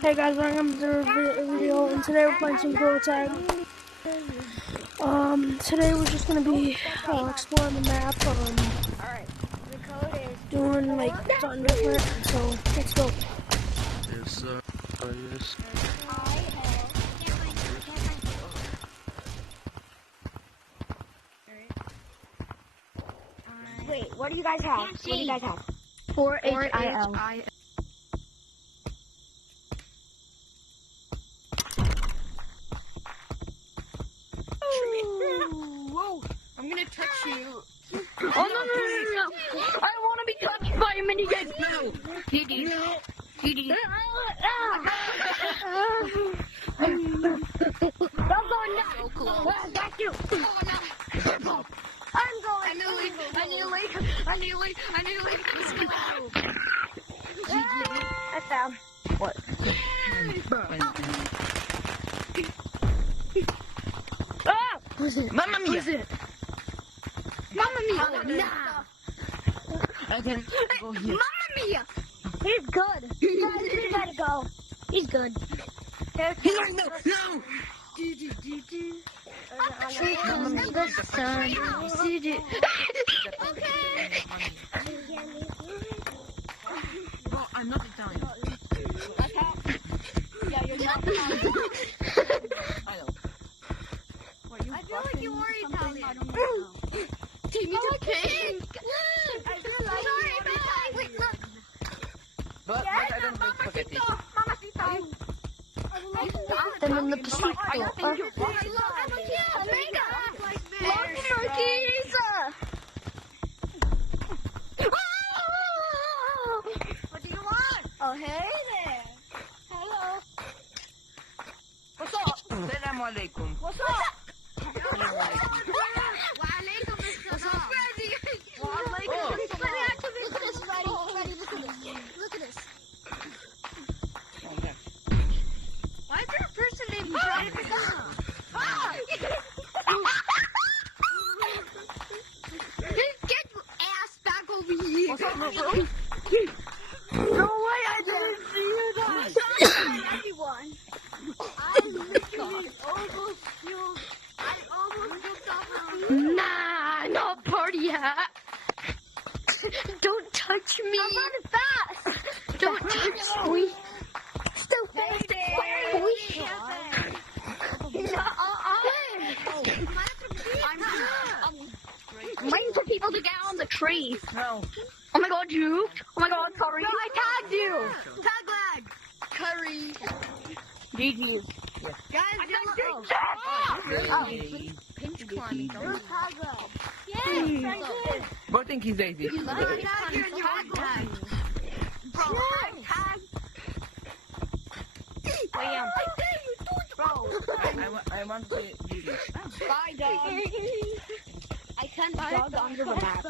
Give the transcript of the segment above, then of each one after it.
Hey guys, welcome to the video, and today we're playing some Pro Tag. Today we're just gonna be exploring the map, doing like something different. So let's go. Yes, yes. Wait, what do you guys have? What do you guys have? 4HIL. Whoa! I'm gonna touch you. Oh no! I don't want to be touched by a minigun. No! Didi. No! Didi. Don't go now. So close. Got you. Oh no! I'm going. I nearly. I found. What? Ah! Who's it? Mamma mia! Who's it? Mamma mia. Nah. I can go here. Mamma mia. He's good. Guys, we gotta go. He's good. No! Bro, I'm not Italian. Yeah, you're not Italian. I know. I feel like you are Italian. Timmy the pig! Sorry, wait, look. But I don't make spaghetti. And then the Pacifico. What do you want? Oh, hey there. Hello. What's up? Assalamu alaikum. What's up? Look at this. Why is there a person named Brian? Get your ass back over here. What's up, bro? No way! I didn't see you guys. Everyone. I literally almost killed. I almost jumped off of you. Nah, not party hat. Don't touch me. I'm running fast. Don't touch me. Stupid. I'm waiting for people to get on the tree. No. Oh my god, you. Oh my god, sorry. No, I tagged you. Tag lag. Curry. GG. Guys, Really? pinch climbing. Tag lag. Bro, I think he's lazy. I tagged you and you tag lag. Bro, I tagged. Bam. Bro. I want to do this. Bye, dog. I can't jog under the map.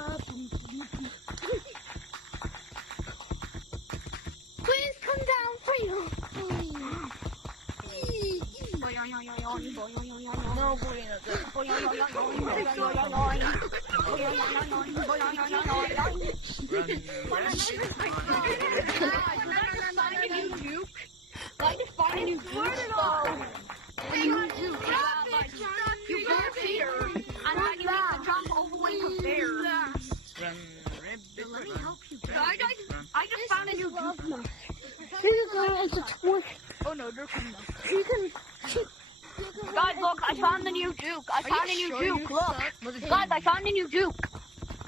Please come down, freedom. No, boy, I just found a new love now. Oh no, they're coming up. Guys, look, I found the new juke. I found a new juke. Look. Guys, I found a new juke.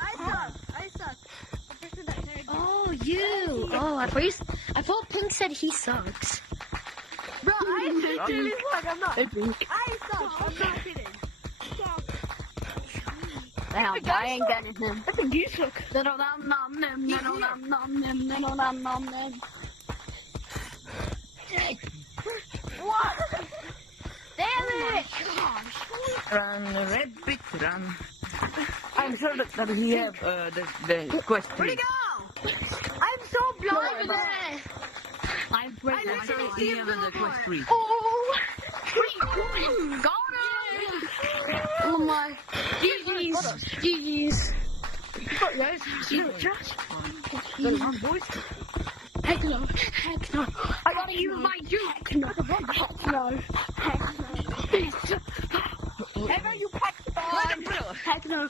I suck. The person that tagged me. Oh, you. Oh, I thought Pink said he sucks. Bro, I literally suck. I'm not. It's me. I suck. I'm not kidding. Damn, I ain't getting him. I think you suck. What? Damn it! Run, rabbit, run. I'm sure that he have the quest Where'd he tree. go? I'm so blind. I'm sure he have the quest tree. Oh! Got him! Oh my. GG's. What, guys? You know, Josh? Come on, boys. Heck no. I got use my juke. Heck no. Ever you peck on. Heck no.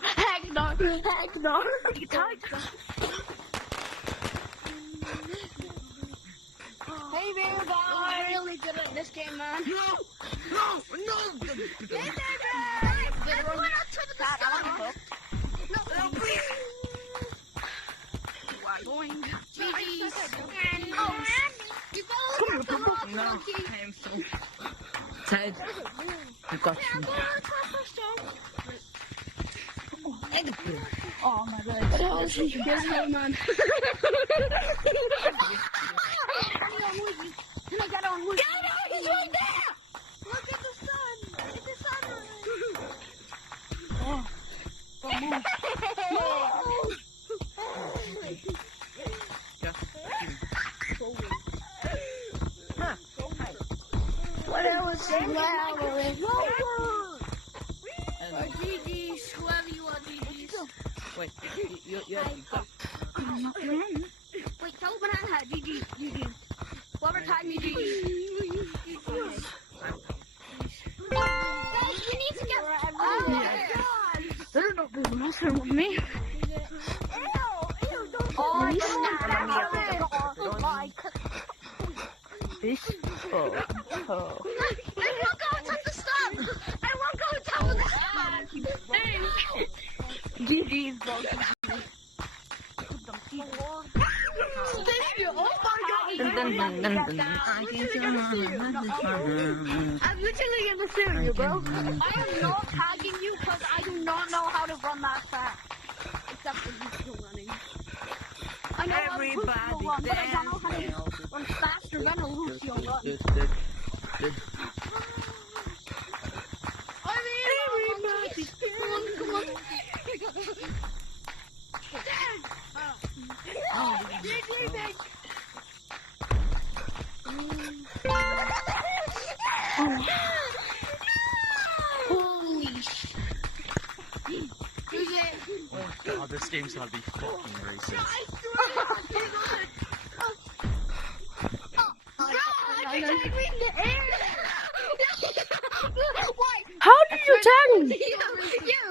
You tight. Hey, baby, I'm really good at this game, man. No. Hey, baby! I went up to the sun. No, please. We're going. GG's. Oh, you follow the rock, No, monkey. I am so sad. You got me. Oh my god. Oh, this is good, man. Can I get on with you? He's right there! Look at the sun. It's the sunrise. What else? GG's, whoever you are, GG's. Wait, you got. Wait, tell Banana Hat, GG. Whoever tied me, GG. Guys, we need to get. Oh my god! They're not big messing with me. Ew, don't Oh, do this. Oh. I won't go touch the sun! I won't go touch the sun! GG's, bro. Oh my god! I'm literally gonna sue you, bro. I am not tagging you because I do not know how to run that fast. Except for you still running. I know Everybody how to run, but I don't know how to run faster than a Lucio run. Everybody! Come on. Holy shit. Oh, this game's gotta be fucking racist. How did you tag me? You,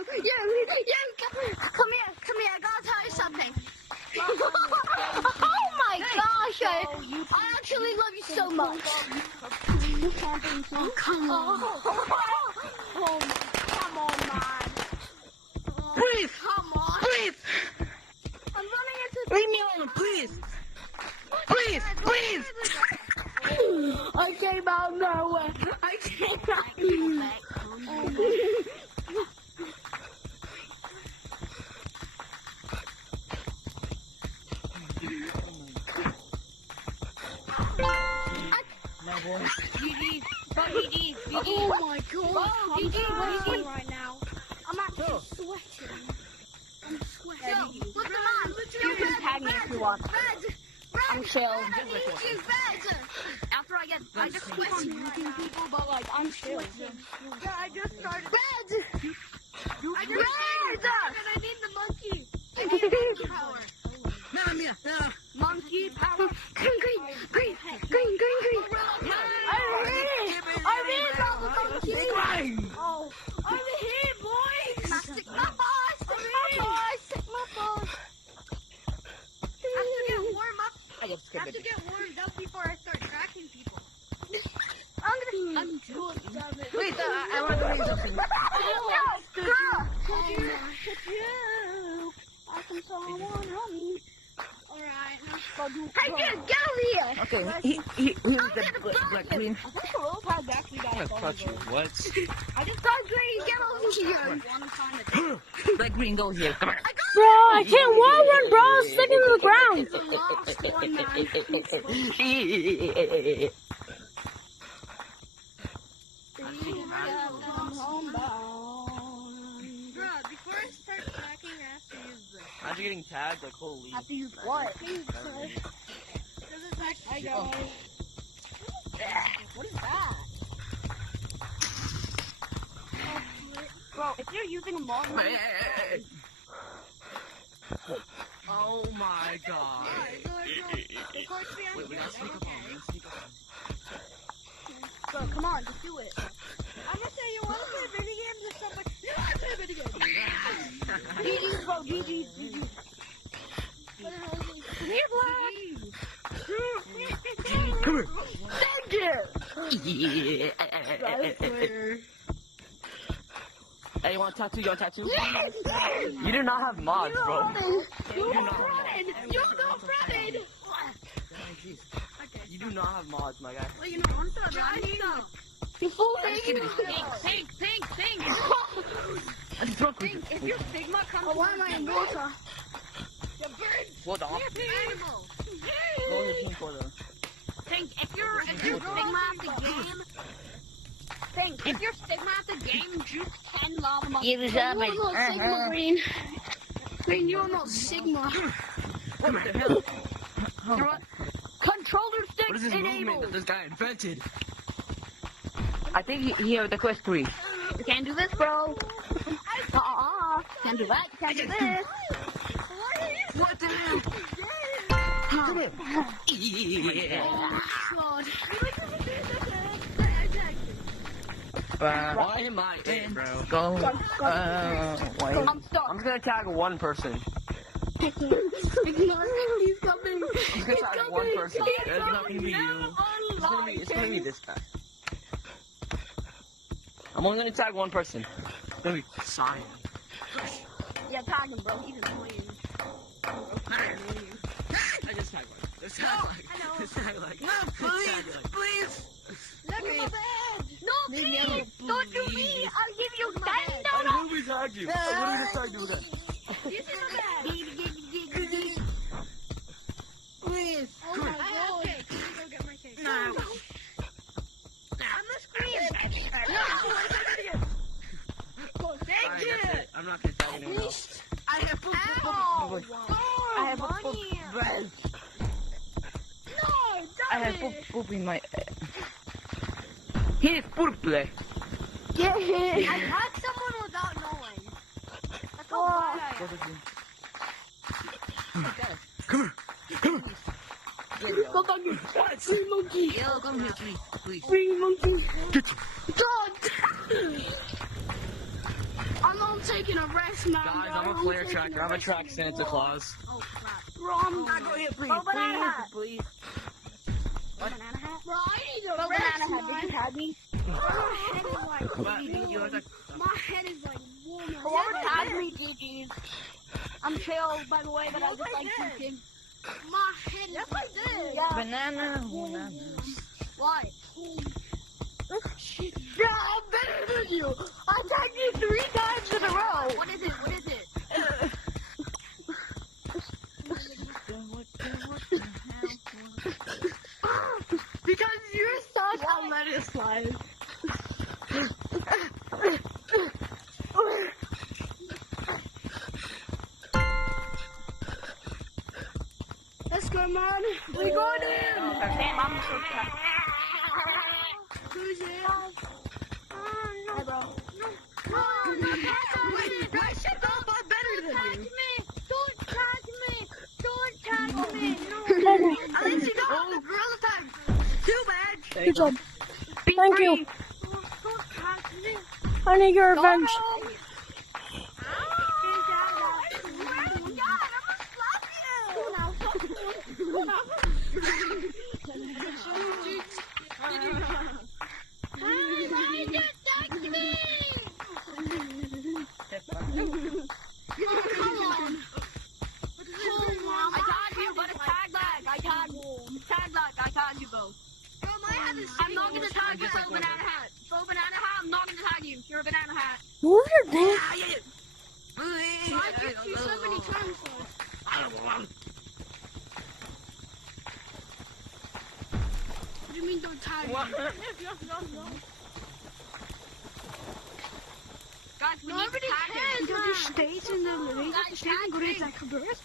come here, I gotta tell you something. Oh my gosh, I actually love you so much. Oh, come on. Come on, man. Please, Come on. please, I'm running into leave me alone, please. Please. I came out nowhere. I came out nowhere. Oh my god. GG, I'm sweating right now. I'm actually sweating. I'm sweating. Look at mine. You can tag me if you want. Red. I'm chill. I need you, Red. After I just keep on using people, but like I'm chill. Yeah, I just started. Red. Red. I need the monkey. I need monkey power. Monkey power. Green. I really love the monkey. Oh, over here, boys. Stick my boss. Stick my boss. I have to get warm up. I got I have to get warmed up before I start tracking people. I'm good. Wait, I want to do something. I can someone on me. Alright. Hey, dude, get over here. Okay, here's the black green. I think the roll tag actually got I'm gonna touch you. What? I just got green. Get over here. one time a day. Black green, go here. Come on. Bro, I can't wall run, bro. I'm sticking to the ground. Bruh, before I start tracking, I have to use this. Imagine getting tagged, like, holy. Have to use what? I know. What is that? Bro, if you're using a mod, Oh my god. Alright, go. Wait, we gotta sneak up on him. bro, come on, just do it. I'm gonna say you want to play video games or something. You want to play video games. GG's, bro, GG's. Come here. Thank you. Hey, you want a tattoo? You want a tattoo? You do not have mods, bro. You're not running. You're not running. You do not have mods, my guy. Well, you know, I'm still running. You fool, Pink. I just drunk with you. If your Sigma comes why am I in water? Hold on. Animal. Go ahead, Pink, for them. Think if you're Sigma at the game. Think if you're Sigma at the game, juice 10 lava monsters. You was up You're not Sigma, Green. Green, you're not Sigma. What the hell? You're what? Controller stick What is this movement enabled. that this guy invented? I think he had the quest 3. You can't do this, bro. Can't do that. Can't do this. What the hell? Come here. Yeah. God. Why am I in, bro? Go. Wait. I'm stuck. I'm just gonna tag one person. He's coming. I'm just gonna tag one person. It's not gonna be you. It's gonna be this guy. I'm only gonna tag one person. It's gonna be Cyan. Yeah, tag him, bro. He's annoying. I just tagged one. Let's tag like. Let's tag like. No, please. Look at my bed. No, please. Don't do me. I'll give you $10. I literally tagged you. I literally just tagged you again. This is my bed. Please. Oh my God. Cake. Let me go get my cake. No. I'm the screen. No, thank you. I'm not gonna tag anyone else. I have poop. Ow. I have a poop. Money. No, I have poop in my. Here's purple. Get hit. I had someone without knowing. That's how bad I am. Come here. Go back here. Free monkey. Yo, come here, please. Free monkey. Get you. God. I'm not taking a rest, man. Guys, I'm a flare tracker. I'm a track Santa Claus. Oh, crap. Bro, I'm I go here, please. Oh, banana hat. Please. Banana hat? Bro, I need a rest, banana hat. Did you tag me? My head is like warm. Whoever tagged me, GG's. I'm chill, by the way, but I just like puking. My head is like this. Yeah. Banana. Why? Yeah, I'm better than you. I tagged you 3 times in a row. What is it? What is it? Because you're such a let it slide. Let's go, man. We got him. Who's it? Hey, bro. No, wait, I should go far better than you. Don't tag me. Don't tag me. No. At least you got the gorilla tag. Too bad. Good job. Be Thank free. you. Don't tag me. I need your revenge. I'm not gonna tag you for a banana hat. For a banana hat, I'm not gonna tag you. You're a banana hat. Move your dick. I kicked you so many times, though. What do you mean don't tag me? Guys, we need to tag him. Because je steeds in de regen steeds door dit gebeurt.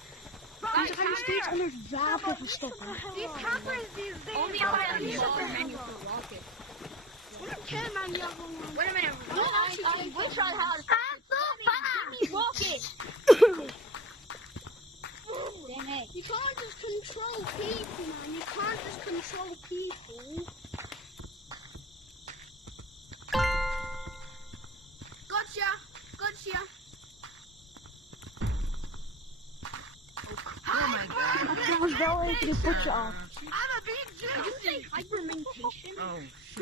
Dan ga je steeds onder het wapen verstoppen. These campers, these only have a super menu for rockets. What a kid, man, you have one. Wait a minute. I wish I had a rocket. Dang it. You can't just control people, man. You can't just control people. going to put you off. I'm a big juicy. Hypermentation. Oh, Oh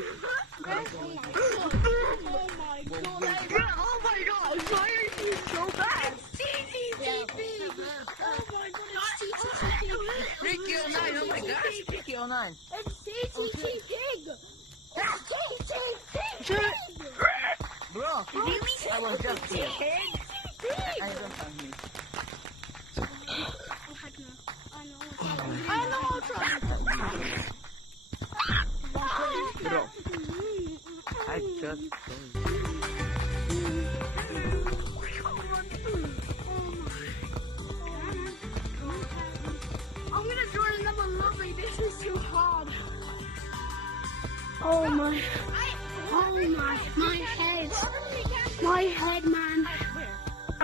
my god. Oh my god, why are you so bad? CCTV! Oh my god, it's CCTV! Ricky 09, oh my gosh, Ricky 09. It's CCTV! It's CCTV! Bro, I was just here. I don't know him. I know, Bro, I just I'm gonna join another lobby. This is too hard. Oh my head. My head, man.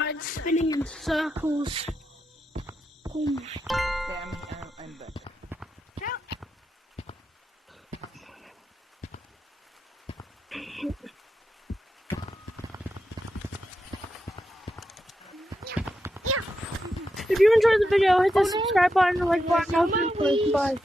It's spinning in circles. Oh my. Okay, I'm back. If you enjoyed the video, hit the subscribe button, like button, bye.